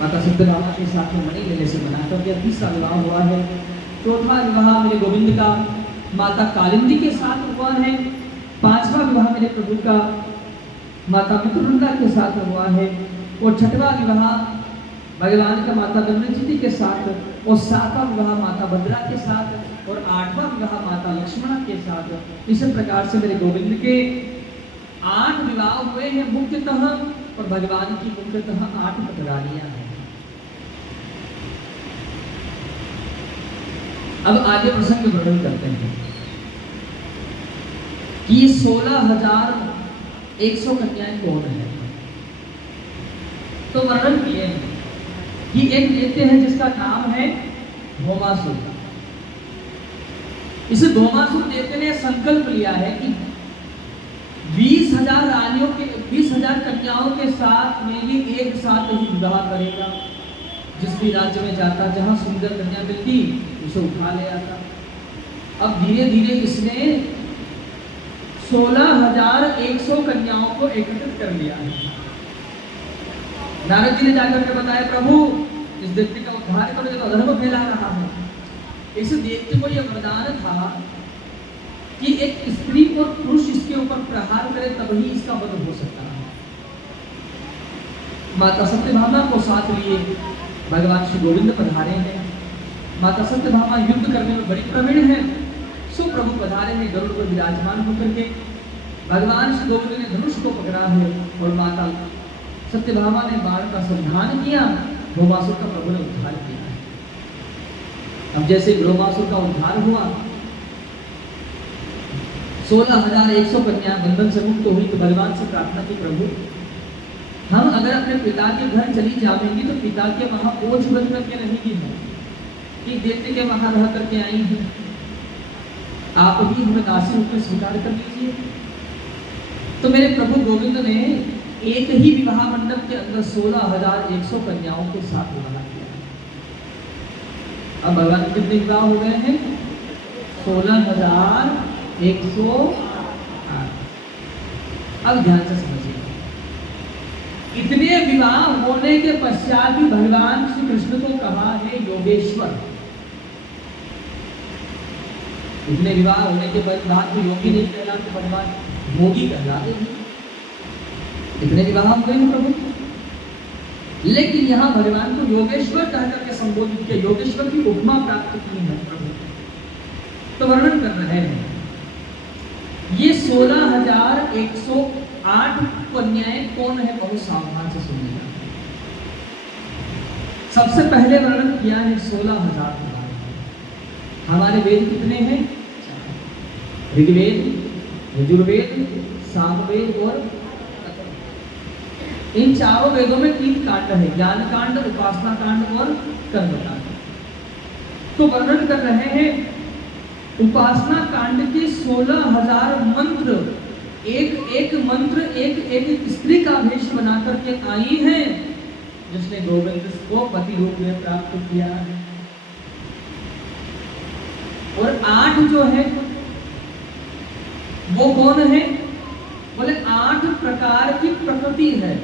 माता सत्यभामा के साथ में मणि लेने से मना कर दिया। तीसरा विवाह हुआ है। चौथा विवाह मेरे गोविंद का माता कालिंदी के साथ हुआ है। पांचवा विवाह मेरे प्रभु का माता मित्रवृंदा के साथ हुआ है। और छठवा विवाह भगवान का माता गंगचिति के साथ, और सातवां विवाह माता भद्रा के साथ, और आठवां विवाह माता लक्ष्मणा के साथ। इस प्रकार से मेरे गोविंद के 8 विवाह हुए हैं मुख्यतः, और भगवान की मुख्यतः 8 पटरानियां हैं। अब आगे प्रसंग वर्णन करते हैं कि ये 16,100 कन्याएं कौन है। तो वर्णन किए हैं कि एक दैत्य है जिसका नाम है भौमासुर। इस भौमासुर दैत्य ने संकल्प लिया है कि 20,000 रानियों के 20,000 कन्याओं के साथ में ये एक साथ ही विवाह करेगा। जिस भी राज्य में जाता, जहां सुंदर कन्या मिलती उसे उठा ले आता। अब धीरे धीरे इसने 16,100 कन्याओं को एकत्रित कर लिया है। नारद जी ने जाकर के बताया, प्रभु इस दैत्य का उद्धार करो, जो अधर्म फैला रहा है। इस दैत्य को यह वरदान था कि एक स्त्री और पुरुष इसके ऊपर प्रहार करे तभी इसका वध हो सकता है। माता सत्यभामा को साथ लिए भगवान श्री गोविंद पधारे हैं। माता सत्यभामा युद्ध करने में बड़ी प्रवीण है। सो प्रभु पधारे हैं गरुड़ पर विराजमान होकर के। भगवान श्री गोविंद ने धनुष को पकड़ा है और माता सत्यभामा ने बाण का संधान किया। भौमासुर का प्रभु ने उद्धार किया है। अब जैसे भौमासुर का उद्धार हुआ, 16,100 कन्या बंधन से मुक्त हुई, तो भगवान से प्रार्थना की, प्रभु हम अगर अपने पिता के घर चली जाएंगी तो पिता के वहां बोझ बन करके रहेंगी है कि दैत्य के वहां रह करके आई हैं, आप ही हमें दासी रूप में स्वीकार कर लीजिए। तो मेरे प्रभु गोविंद ने एक ही विवाह मंडप के अंदर 16,100 कन्याओं के साथ विवाह किया। अब भगवान के कितने विवाह हो गए हैं? 16,108। अब ध्यान से समझिए, इतने विवाह होने के पश्चात भी भगवान श्री कृष्ण को कहा है योगेश्वर। इतने विवाह होने के बाद तो योगी नहीं कहलाते, भगवान योगी कहलाते हैं। इतने विवाह हुए हैं प्रभु, लेकिन यहाँ भगवान को योगेश्वर कह करके संबोधित किया, योगेश्वर की उपमा प्राप्त की है प्रभु। तो वर्णन कर रहे हैं ये 16,108 कन्याएं कौन है, बहुत सावधान से सुनिएगा। सबसे पहले वर्णन किया है 16,000 के बारे में। हमारे वेद कितने हैं? ऋग्वेद, यजुर्वेद, सामवेद और इन चारों वेदों में 3 कांड है, ज्ञान कांड, उपासना कांड और कर्म कांड। तो वर्णन कर रहे हैं उपासना कांड के 16,000 मंत्र, एक मंत्र एक स्त्री का वेश बना करके आई है, जिसने गोविंद को पति रूप में प्राप्त किया है। और 8 जो है वो कौन है? बोले 8 प्रकार की प्रकृति है।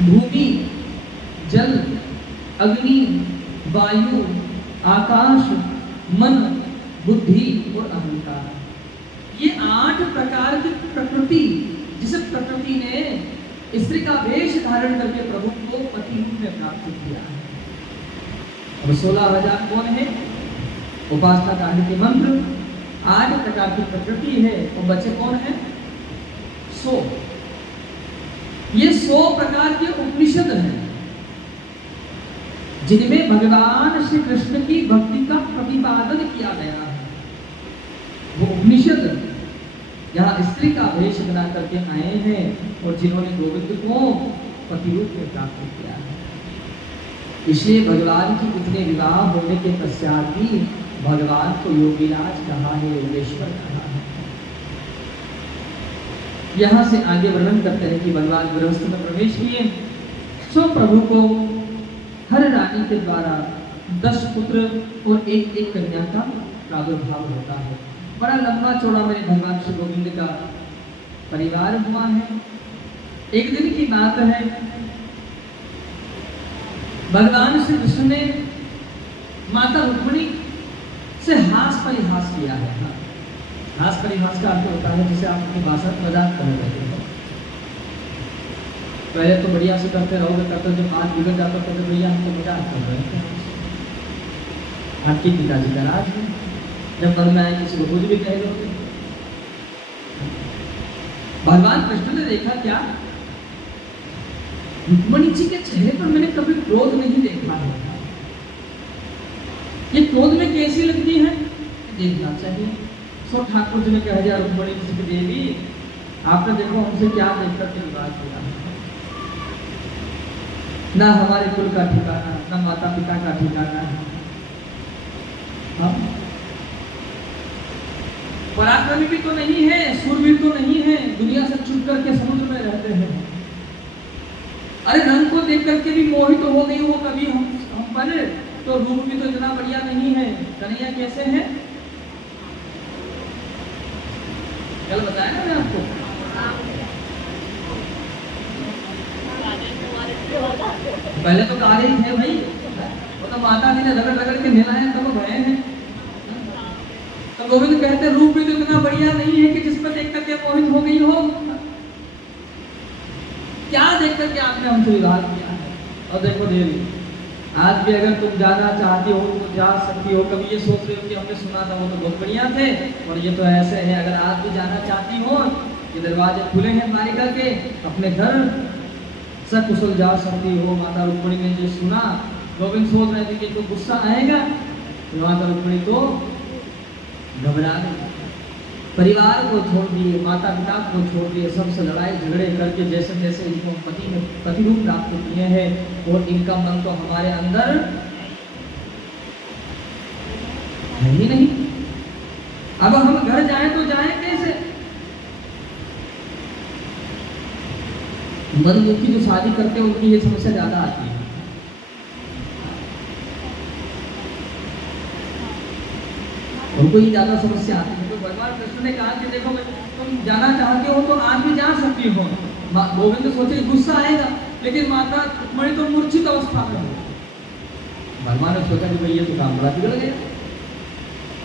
भूमि, जल, अग्नि, वायु, आकाश, मन, बुद्धि और अहंकार। ये 8 प्रकार की प्रकृति, जिस प्रकृति ने स्त्री का वेश धारण करके प्रभु को पति रूप में प्राप्त किया है। और 16,000 कौन है? उपासना कांड के मंत्र, 8 प्रकार की प्रकृति है। और बचे कौन है? 100। ये 100 प्रकार के उपनिषद हैं, जिनमें भगवान श्री कृष्ण की भक्ति का प्रतिपादन किया गया है। वो उपनिषद यहाँ स्त्री का वेश बना करके आए हैं और जिन्होंने गोविंद को पति रूप में प्राप्त किया है। इसलिए भगवान की इतने विवाह होने के पश्चात भी भगवान को योगीराज कहा है, योगेश्वर कहा है। यहाँ से आगे वर्णन करते हैं कि भगवान गृहस्थ में प्रवेश किए। सो प्रभु को हर रानी के द्वारा 10 पुत्र और एक कन्या का प्रादुर्भाव होता है। बड़ा लंबा चौड़ा मेरे भगवान श्री गोविंद का परिवार हुआ है। एक दिन की बात है, भगवान श्री कृष्ण ने माता रुक्मिणी से हास परिहास किया है। हास परिहास का अर्थ होता है जिसे आप अपनी भाषा में मजाक कर रहे हो। पहले तो बढ़िया से करते रहोगे, करते जब आज बिगड़ जाता तो भैया हम तो मजाक कर रहे हैं। आपके पिताजी का राज है, जब मन में आए किसी को कुछ भी कह दोगे। भगवान कृष्ण ने देखा क्या, रुक्मिणी जी के चेहरे पर मैंने कभी क्रोध नहीं देखा है। ये क्रोध में कैसी लगती है, देखना चाहिए। सो ठाकुर जी ने कह दिया, रुक्मिणी जी की देवी आपने देखो हमसे क्या देखकर के निवास किया, ना हमारे कुल का ठिकाना, ना माता पिता का ठिकाना है। पराक्रमी भी तो नहीं है, सूरवीर तो नहीं है, दुनिया से छुप करके समुद्र में रहते हैं। अरे रंग को देख करके भी मोहित हो गई हो कभी हम पर, तो रूप भी तो इतना बढ़िया नहीं है। कन्हैया कैसे है, कल बताया ना मैं आपको। पहले तो काले ही थे भाई, वो तो माता जी ने रगड़ रगड़ के नहलाया तब वो भय है। तो गोविंद कहते रूप भी तो इतना बढ़िया नहीं है कि जिस पर देख करके मोहित हो गई हो। क्या देख करके आपने हमसे विवाह किया है। और देखो देवी, आज भी अगर तुम जाना चाहती हो तो जा सकती हो। कभी ये सोच रहे हो कि हमने सुना था वो तो बहुत बढ़िया थे और ये तो ऐसे है, अगर आज भी जाना चाहती हो, ये दरवाजे खुले हैं द्वारिका के, अपने घर सकुशल जा सकती हो। माता रुक्मिणी ने जो सुना, गोविंद सोच रहे थे कि तो गुस्सा आएगा, तो माता रुक्मिणी तो घबरा गई। परिवार को छोड़ दिए, माता पिता को छोड़ दिए, सबसे लड़ाई झगड़े करके जैसे जैसे इनको पति रूप प्राप्त किए हैं, और इनका मन तो हमारे अंदर है ही नहीं। अब हम घर जाएं तो जाएं कैसे। मधुमुखी जो शादी करते हैं उनकी ये समस्या ज्यादा आती है। उनको ही ज्यादा समस्या आती है। तो भगवान कृष्ण ने कहा कि देखो तुम जाना चाहते हो तो आज भी जा सकती हो। गोविंद सोचे गुस्सा आएगा, लेकिन माता रुक्मिणी तो मूर्छित अवस्था में हो। भगवान ने सोचा कि भाई ये तो काम बड़ा बिगड़ गया।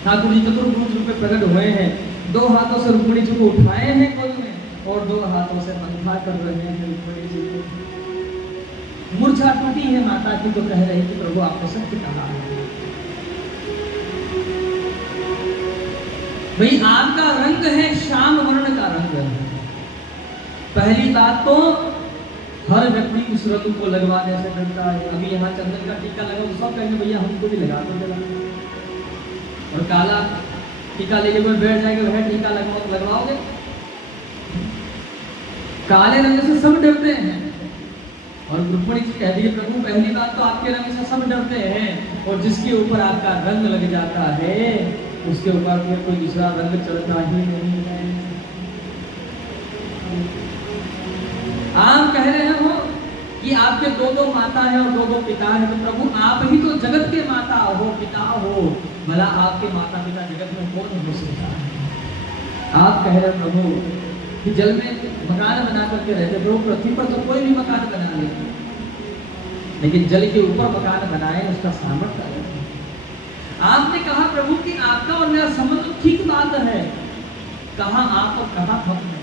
ठाकुर जी चतुर्भुज रूप में प्रकट हुए हैं, 2 हाथों से रुक्मिणी जी को उठाए हैं गोद में और 2 हाथों से मंथा कर रहे हैं रुक्मिणी जी को। मूर्छा टूटी है माता की, तो कह रही कि प्रभु आपने सत्य कहा है। भाई आपका रंग है श्याम वर्ण का रंग है। पहली बात तो हर व्यक्ति उस रंग को लगवाने से डरता है। अभी यहाँ चंदन का टीका लगा तो सब कहेंगे भैया हमको भी लगा दो जरा। और काला टीका लेके कोई बैठ जाएगा, वह टीका लगवाओगे। काले रंग से सब डरते हैं। और रुक्मिणी जी कह दिए प्रभु पहली बात तो आपके रंग से सब डरते हैं, और जिसके ऊपर आपका रंग लग जाता है उसके ऊपर फिर कोई दूसरा रंग चढ़ता ही नहीं है। आप कह रहे हो कि आपके 2 माता है और 2 पिता है, तो प्रभु आप ही तो जगत के माता हो, पिता हो। भला आपके माता पिता जगत में कौन हो सकता है। आप कह रहे प्रभु कि जल में मकान बना करके रहते, प्रभु पृथ्वी पर तो कोई भी मकान बना ले, लेकिन जल के ऊपर मकान बनाए उसका सामर्थ्य अलग है। आपने कहा प्रभु कि आपका और मेरा संबंध ठीक बात है, कहा आप और कहा हम हैं।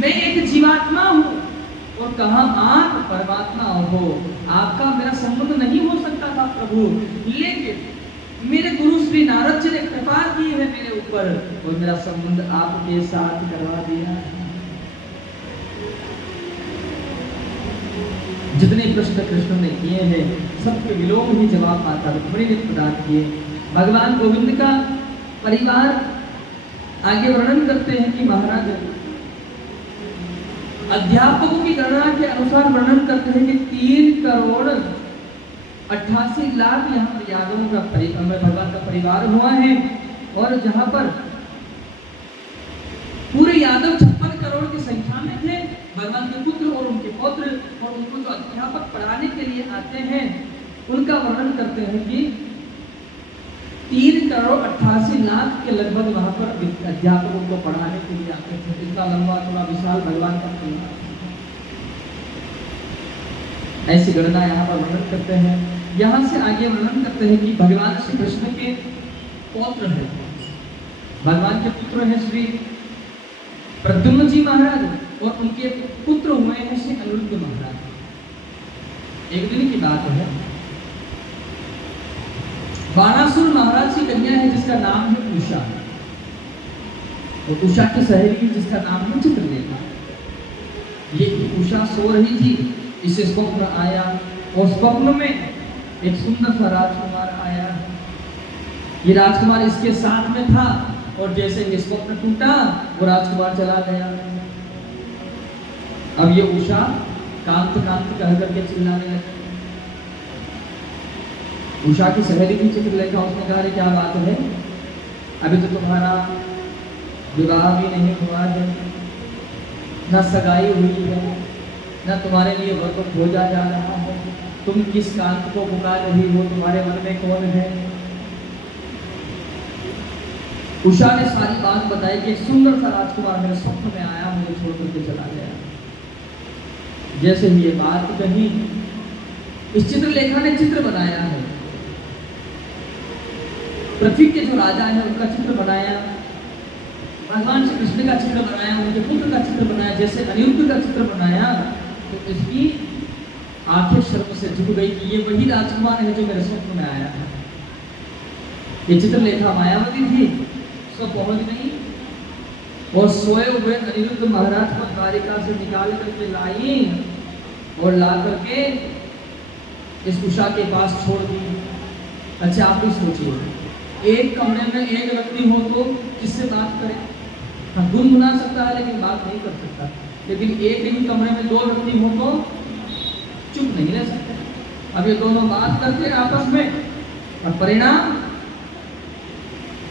मैं एक जीवात्मा हूं और कहा आप परमात्मा हो। आपका मेरा संबंध नहीं हो सकता था प्रभु, लेकिन मेरे गुरु श्री नारद जी ने कृपा की है मेरे ऊपर और मेरा संबंध आपके साथ करवा दिया। जितने प्रश्न कृष्ण ने किए हैं सबके विलोम ही जवाब माता रुक्मिणी ने प्रदान किए। भगवान गोविंद का परिवार आगे वर्णन करते हैं कि महाराज अध्यापकों की गणना के अनुसार वर्णन करते हैं कि 3 करोड़ 88 लाख यहाँ यादवों का भगवान का परिवार हुआ है। और जहाँ पर पूरे यादव 56 करोड़ की संख्या में थे, भगवान के पुत्र और उनके पौत्र, और उनको जो अध्यापक पढ़ाने के लिए आते हैं उनका वर्णन करते हैं कि 3,88,00,000 के लगभग वहां पर अध्यापकों को पढ़ाने के लिए आते थे। इतना लंबा थोड़ा विशाल भगवान का परिवार, ऐसी गणना यहाँ पर वर्णन करते हैं। यहाँ से आगे वर्णन करते हैं कि भगवान श्री कृष्ण के पौत्र है, भगवान के पुत्र हैं श्री प्रद्युम्न जी महाराज, और उनके पुत्र हुए हैं श्री अनिरुद्ध महाराज। एक दिन की बात है, बाणासुर महाराज की कन्या है जिसका नाम है उषा, और उषा की सहेली जिसका नाम है चित्रलेखा। ये उषा सो रही थी, इसे स्वप्न आया, और स्वप्न में एक सुंदर सा राजकुमार आया। ये राजकुमार इसके साथ में था, और जैसे ये स्वप्न टूटा वो राजकुमार चला गया। अब ये उषा कांत कांत कह करके चिल्लाने लगी। उषा की सहेली की चित्रलेखा, उसने कहा क्या बात है, अभी तो तुम्हारा विवाह भी नहीं हुआ है, न सगाई हुई है, न तुम्हारे लिए वर खोजा जा रहा है, तुम किस कांत को पुकार रही हो, तुम्हारे मन में कौन है। उषा ने सारी बात बताई कि एक सुंदर सा राजकुमार मेरे स्वप्न में आया, मुझे छोड़ करके चला गया। जैसे ही ये बात कही, इस चित्रलेखा ने चित्र बनाया है, पृथ्वी के जो राजा है उनका चित्र बनाया, भगवान श्री कृष्ण का चित्र बनाया, उनके पुत्र का चित्र बनाया, जैसे अनिरुद्ध का चित्र बनाया, तो इसकी आंखें शर्म से झुक गई कि ये वही राजकुमार है जो मेरे स्वप्न में आया है। ये चित्रलेखा मायावती थी, सो पहुंच गई और सोए हुए अनिरुद्ध महाराज को द्वारिका से निकाल करके लाई, और ला करके इस उषा के पास छोड़ दी। अच्छा आप भी सोचिए, एक कमरे में एक व्यक्ति हो तो किससे बात करें, हाँ गुनगुना सकता है लेकिन बात नहीं कर सकता, लेकिन एक ही कमरे में दो व्यक्ति हो तो चुप नहीं रह सकते। अब ये दोनों बात करते आपस में, और परिणाम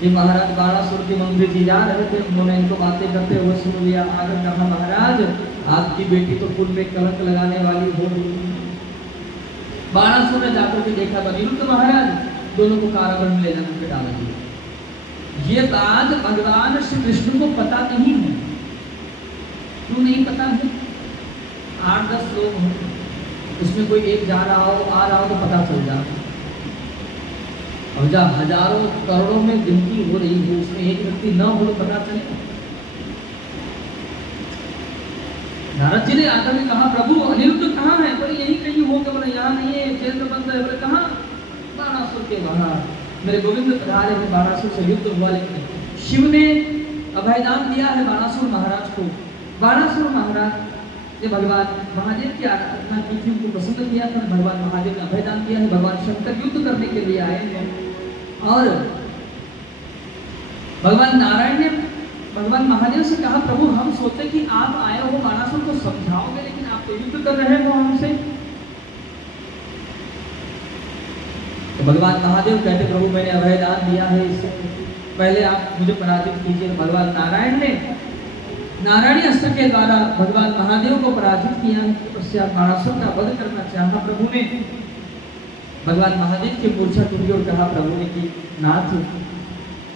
ये महाराज बाणासुर के मंदिर जी जा रहे थे, उन्होंने इनको बातें करते हुए सुन लिया। आगे कहा महाराज आपकी बेटी तो कुल में कलंक लगाने वाली हो गई। बाणासुर ने जाकर के देखा तो अनिरुद्ध महाराज, दोनों को कारागृह में ले जाकर के डाल दिया। ये बात भगवान श्री कृष्ण को पता नहीं है। क्यों नहीं पता है? 8-10 लोग हों, उसमें कोई एक जा रहा हो आ रहा हो तो पता चल जाता, और जब हजारों करोड़ों में गिनती हो रही है उसमें एक व्यक्ति न हो तो पता चले। नारद जी ने आकर के कहा प्रभु अनिरुद्ध कहाँ है? बोले यही कहीं होगा। बोले यहाँ नहीं है, जेल में बंद है। बोले कहाँ? बाणासुर के बाहर, मेरे गोविंद पधारे हैं। बाणासुर से युद्ध हुआ, लेकिन शिव ने अभयदान दिया है बाणासुर महाराज को। बाणासुर महाराज ने भगवान महादेव की आराधना की थी, उनको प्रसन्न किया था, भगवान महादेव ने अभयदान दिया है। भगवान शंकर युद्ध करने के लिए आए हैं, और भगवान नारायण ने भगवान महादेव से कहा प्रभु हम सोचे कि आप आए हो बाणासुर को समझाओगे, लेकिन आप तो युद्ध कर रहे हो हमसे। तो भगवान महादेव कहते प्रभु मैंने अभयदान दिया है, इससे पहले आप मुझे पराजित कीजिए। भगवान नारायण ने नारायणी अस्त्र के द्वारा भगवान महादेव को पराजित किया। पश्चात बाणासुर का वध करना चाहा प्रभु ने। भगवान महादेव की मूर्छा टूटी और कहा प्रभु ने कि नाथ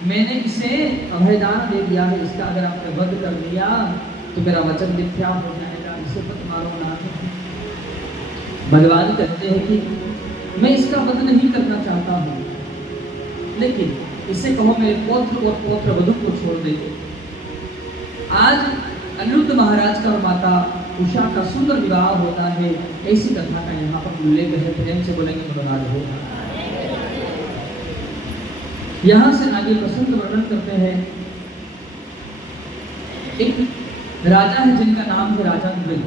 मैंने इसे अभयदान दे दिया है, इसका अगर आपने वध कर दिया तो मेरा वचन मिथ्या हो जाएगा, इसे मत मारो नाथ। भगवान कहते हैं कि मैं इसका वध नहीं करना चाहता हूँ, लेकिन इसे कहो मेरे पौत्र और पौत्र वधु को छोड़ दे। आज अनिरुद्ध महाराज का और माता उषा का सुंदर विवाह होता है। ऐसी कथा का यहाँ पर उल्लेख है। प्रेम से बोलेंगे मनोराज हो। यहाँ से आगे प्रसंग वर्णन करते हैं। एक राजा है जिनका नाम है राजा नृग।